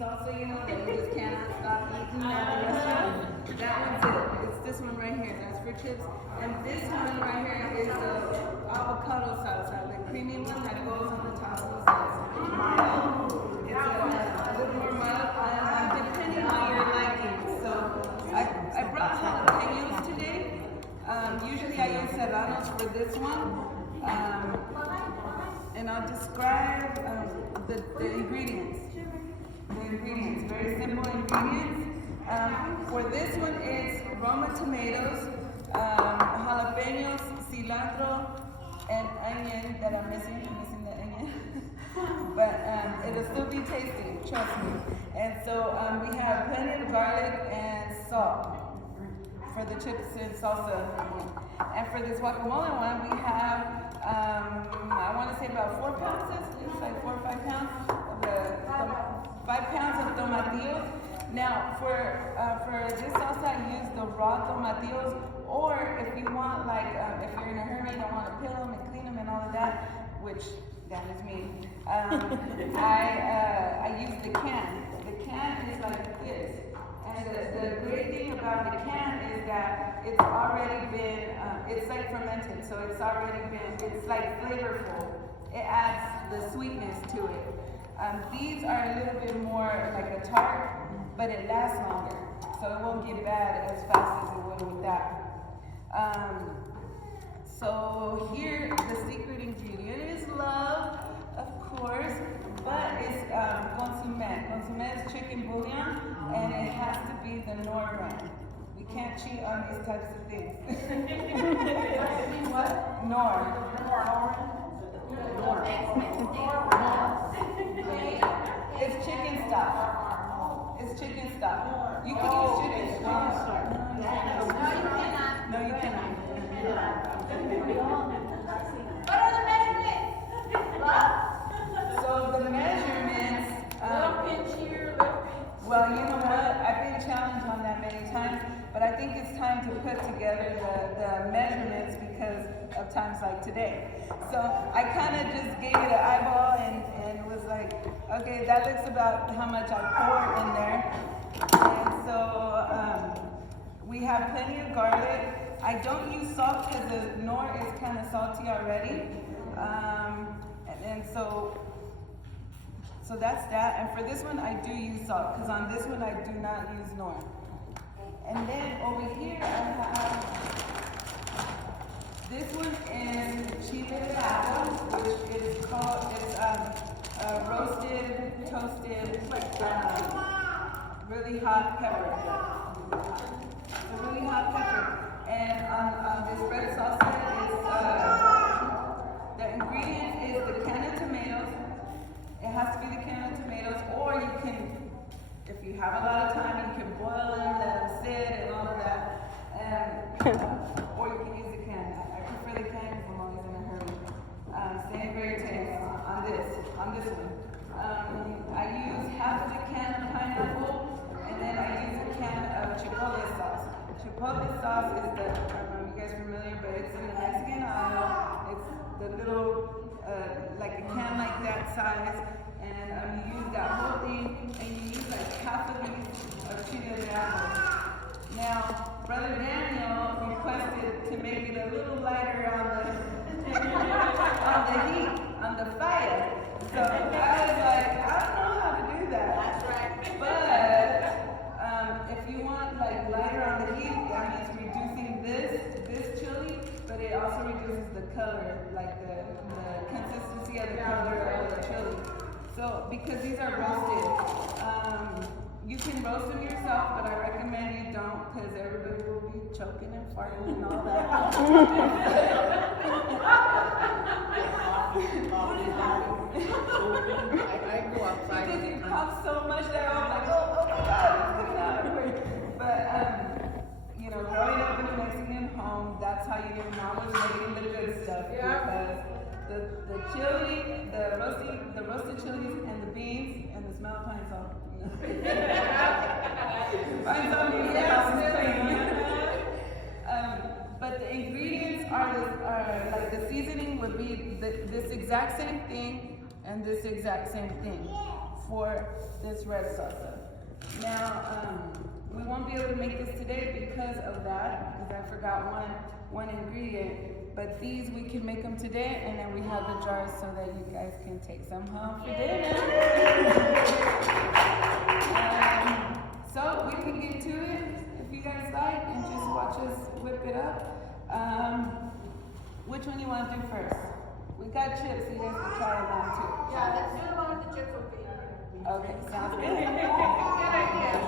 salsa, you know, that you just cannot stop eating at a restaurant. That one's it. It's this one right here. That's for chips. And this one right here is the avocado salsa, the creamy one that goes on the top of the salsa. It's a little more mild, depending on your liking. So I brought jalapenos today. Usually I use serranos for this one. And I'll describe the ingredients. The ingredients, very simple ingredients. For this one, it's Roma tomatoes, jalapenos, cilantro, and onion that I'm missing the onion. But it'll still be tasty, trust me. And so we have plenty of garlic and salt for the chips and salsa one. And for this guacamole one, we have, I want to say about 4 pounds, it's like 4 or 5 pounds of the 5 pounds of tomatillos. Now, for this salsa, I use the raw tomatillos, or if you want, like, if you're in a hurry, you don't want to peel them and clean them and all of that, which that is me, I use the can. The can is like this. And the great thing about the can is that it's already been, it's like fermented, so it's like flavorful. It adds the sweetness to it. These are a little bit more like a tart, but it lasts longer, so it won't get bad as fast as it would with that. So here, the secret ingredient is love, of course, but it's consommé. Consommé is chicken bouillon, and it has to be the Nor brand. We can't cheat on these types of things. What? Nor. It's chicken stock. It's chicken stock. You can use chicken stock. No, you cannot. What are the measurements? So the measurements. Little pinch here, little pinch. Well, you know what? I've been challenged on that many times, but I think it's time to put together the measurements because of times like today. So I kind of just gave it an eyeball and was like, okay, that looks about how much I poured in there. And so we have plenty of garlic. I don't use salt because the Nor is kind of salty already. And so that's that. And for this one, I do use salt because on this one, I do not use Nor. And then over here, I have, this one is chile de árbol, which is called, it's roasted, toasted, really hot pepper. A really hot pepper. And on this red salsa, the ingredient is the can of tomatoes. It has to be the can of tomatoes, or you can, if you have a lot of time, you can boil them, let them sit, and all of that. Or you can use the can. I prefer the can because I'm always in a hurry. Savory taste on this one. I use half of the can of pineapple, and then I use a can of chipotle sauce. Chipotle sauce is the, I don't know if you guys are familiar, but it's in the Mexican aisle. It's the little, like a can like that size, and you use that whole thing, and you use like half of these of chile de árbol. Now, Brother Daniel requested to make it a little lighter on the heat, on the fire. So I was like, I don't know how to do that. That's right. But if you want like lighter on the heat, that means reducing this chili, but it also reduces the color, like the consistency of the color of the chili. So because these are roasted, you can roast them yourself, but I recommend you don't because everybody will be choking and farting and all that. I go outside. Because you cough so much that I'm like, oh my God, it's coming out everywhere. But, you know, growing up in a Mexican home, that's how you get mom was making the good stuff. Yeah. Because the chili, the roasted chilies and the beans and the smell of pine salt. Pine salt means the house is clean. But the ingredients are like the seasoning would be this exact same thing and this exact same thing. for this red salsa. Now, we won't be able to make this today because of that, because I forgot one ingredient. But these, we can make them today, and then we have the jars so that you guys can take some home for dinner. So we can get to it if you guys like, and just watch us whip it up. Which one you want to do first? We got chips, so you guys can try them out too. Yeah, let's do the one with the chips, okay? Okay, sounds good. Good idea.